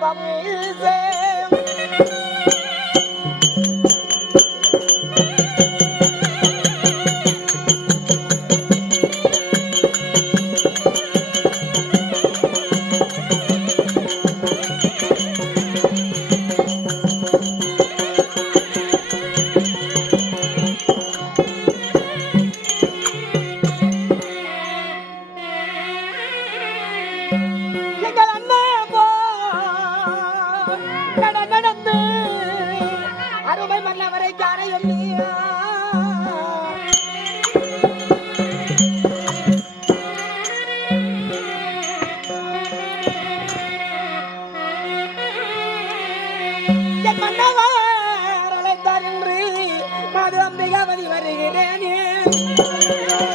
baba mwize it in.